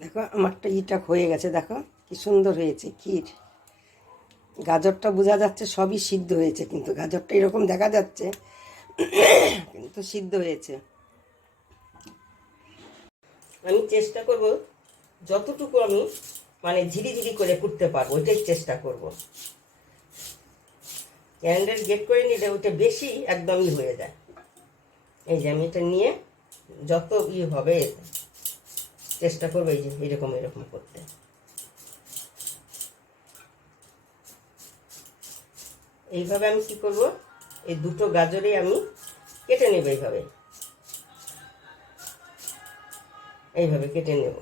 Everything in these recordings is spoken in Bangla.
দেখো আমারটা ইটা হয়ে গেছে, দেখো কি সুন্দর হয়েছে ক্ষীর। গাজরটা বোঝা যাচ্ছে সবই সিদ্ধ হয়েছে, কিন্তু গাজরটা এরকম দেখা যাচ্ছে কিন্তু সিদ্ধ হয়েছে। আমি চেষ্টা করব যতটুকু আমি মানে ঝিরিঝিরি করে করতে পারবো, ওইটাই চেষ্টা করব। ক্যান্ডেল গেট করে নিলে ওইটা বেশি একদমই হয়ে যায়। এই যে আমি এটা নিয়ে যত হবে চেষ্টা করবো এই যে এরকম এরকম করতে। এইভাবে আমি কি করব, এই দুটো গাজরে আমি কেটে নেব, এইভাবে এইভাবে কেটে নেব।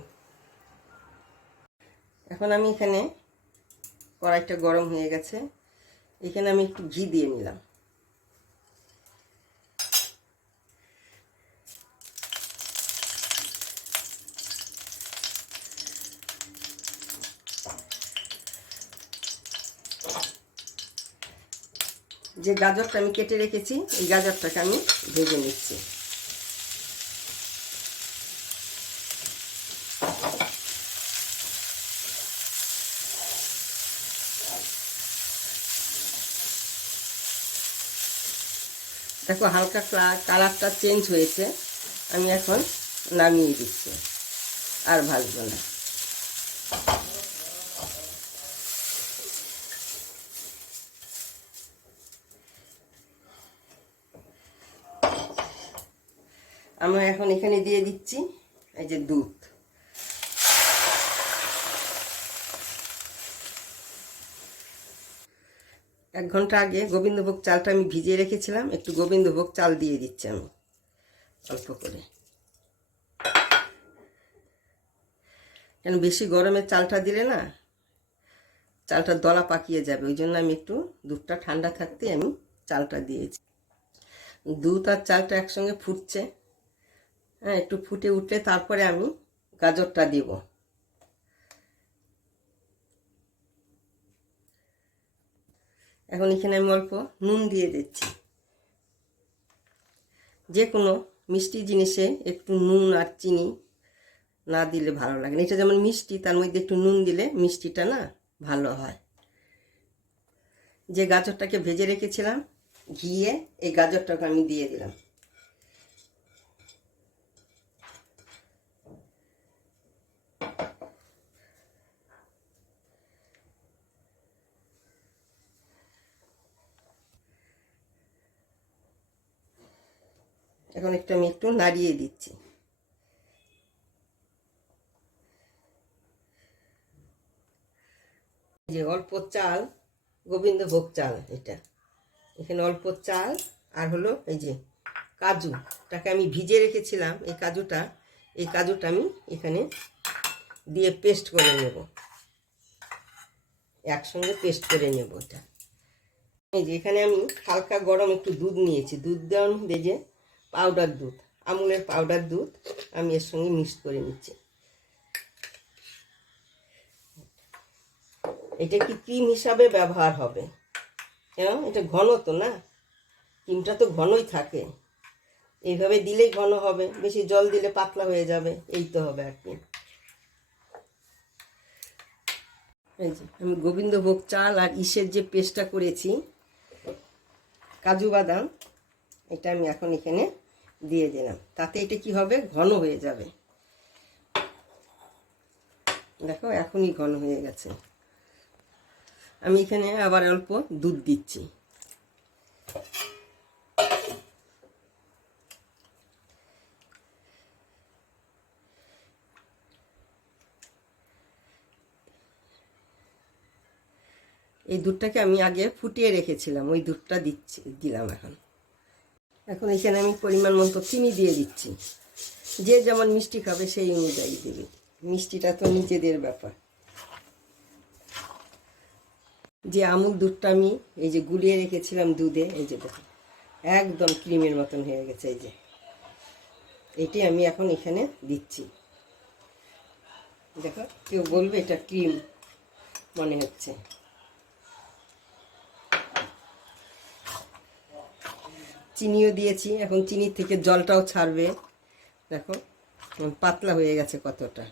এখন আমি এখানে কড়াইটা গরম হয়ে গেছে, এখানে আমি একটু ঘি দিয়ে নিলাম। যে গাজরটা আমি কেটে রেখেছি এই গাজরটাকে আমি ভেজে নিচ্ছি। দেখো হালকা কালারটা চেঞ্জ হয়েছে, আমি এখন নামিয়ে দিচ্ছি, আর ভাজবো না। আমরা এখন এখানে দিয়ে দিচ্ছি এই যে দুধ। এক ঘন্টা আগে গোবিন্দভোগ চালটা আমি ভিজিয়ে রেখেছিলাম, একটু গোবিন্দভোগ চাল দিয়ে দিচ্ছি আমি অল্প করে, কেন বেশি গরমে চালটা দিলে না চালটা দলা পাকিয়ে যাবে, ওই জন্য আমি একটু দুধটা ঠান্ডা থাকতে আমি চালটা দিয়েছি। দুধ আর চালটা একসঙ্গে ফুটছে, হ্যাঁ একটু ফুটে উঠলে তারপরে আমি গাজরটা দিব। এখন এখানে আমি অল্প নুন দিয়ে দিচ্ছি। যে কোনো মিষ্টি জিনিসে একটু নুন আর চিনি না দিলে ভালো লাগে না। এটা যেমন মিষ্টি, তার মধ্যে একটু নুন দিলে মিষ্টিটা না ভালো হয়। যে গাজরটাকে ভেজে রেখেছিলাম ঘিয়ে, এই গাজরটাকে আমি দিয়ে দিলাম। এখন আমি একটু নাড়িয়ে দিচ্ছি। যে অল্প চাল, গোবিন্দভোগ চাল, এটা এখানে অল্প চাল আর হলো এই যে কাজুটাকে আমি ভিজে রেখেছিলাম, এই কাজুটা আমি এখানে দিয়ে পেস্ট করে নেব, একসঙ্গে পেস্ট করে নেব এটা। এই যে এখানে আমি হালকা গরম একটু দুধ নিয়েছি, দুধ দেওয়ার মধ্যে যে পাউডার দুধ, আমুলের পাউডার দুধ আমি এর সঙ্গে মিক্স করে নিচ্ছি। এটা কি ক্রিম হিসাবে ব্যবহার হবে, কেন এটা ঘন তো না, ক্রিমটা তো ঘনই থাকে, এইভাবে দিলেই ঘন হবে, বেশি জল দিলে পাতলা হয়ে যাবে, এই তো হবে আর কি। এই যে আমি গোবিন্দভোগ চাল আর ইসের যে পেস্টটা করেছি কাজু বাদাম, এটা আমি এখন এখানে দিয়ে দিলাম, তাতে এটা কি হবে ঘন হয়ে যাবে। দেখো এখনই ঘন হয়ে গেছে। আমি এখানে আবার অল্প দুধ দিচ্ছি। এই দুধটাকে আমি আগে ফুটিয়ে রেখেছিলাম, ওই দুধটা দিলাম এখন। এখন এখানে আমি পরিমাণ মতো চিনি দিয়ে দিচ্ছি, যে যেমন মিষ্টি খাবে সেই অনুযায়ী দেবে, মিষ্টিটা তো নিজেদের ব্যাপার। যে আমুল দুধটা আমি এই যে গুলিয়ে রেখেছিলাম দুধে, এই যে দেখো একদম ক্রিমের মতন হয়ে গেছে, এই যে এটি আমি এখন এখানে দিচ্ছি। দেখো কেউ বলবে এটা ক্রিম মনে হচ্ছে। চিনিও দিয়েছি, এখন চিনির থেকে জলটাও ছাড়বে, দেখো পাতলা হয়ে গেছে কতটা।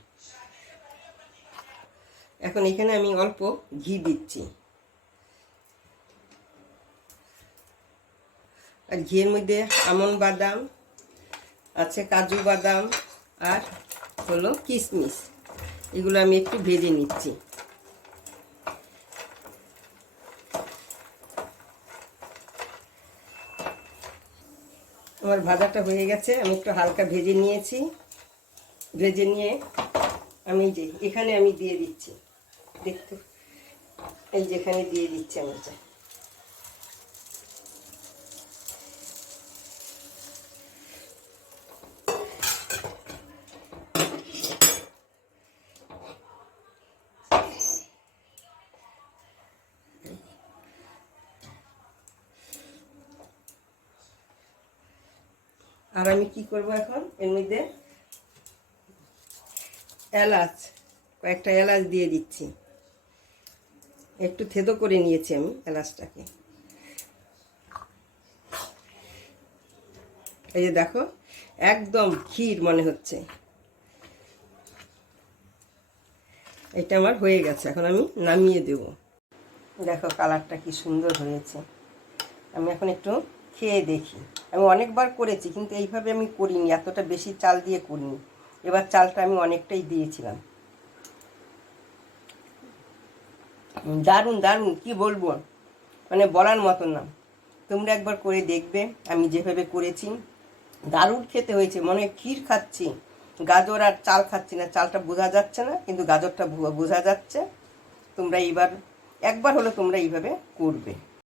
এখন এখানে আমি অল্প ঘি দিচ্ছি, আর ঘিয়ের মধ্যে আমন্ড বাদাম আছে, কাজু বাদাম আর হলো কিশমিশ, এগুলো আমি একটু ভেজে নিচ্ছি। আমার ভাজাটা হয়ে গেছে, আমি একটু হালকা ভেজে নিয়েছি। ভেজে নিয়ে আমি যে এখানে আমি দিয়ে দিচ্ছি, দেখতে এই যেখানে দিয়ে দিচ্ছি আমি এটা। আর আমি কি করব এখন, এর মধ্যে এলাচ, কয়েকটা এলাচ দিয়ে দিচ্ছি, একটু থেদো করে নিয়েছি আমি এলাচটাকে। এই যে দেখো, একদম ক্ষীর মনে হচ্ছে। এটা আমার হয়ে গেছে, এখন আমি নামিয়ে দেব। দেখো কালারটা কি সুন্দর হয়েছে। আমি এখন একটু খেয়ে দেখি। আমি অনেকবার করেছি, কিন্তু এইভাবে আমি করিনি, এতটা বেশি চাল দিয়ে করিনি। এবার চালটা আমি অনেকটাই দিয়েছিলাম। দারুণ দারুণ, কি বলবো, মানে বলার মতো না। তোমরা একবার করে দেখবে, আমি যেভাবে করেছি দারুণ খেতে হয়েছে, মনে হয় ক্ষীর খাচ্ছি। গাজর আর চাল খাচ্ছি না, চালটা বোঝা যাচ্ছে না, কিন্তু গাজরটা বোঝা যাচ্ছে। তোমরা একবার হলো তোমরা এইভাবে করবে।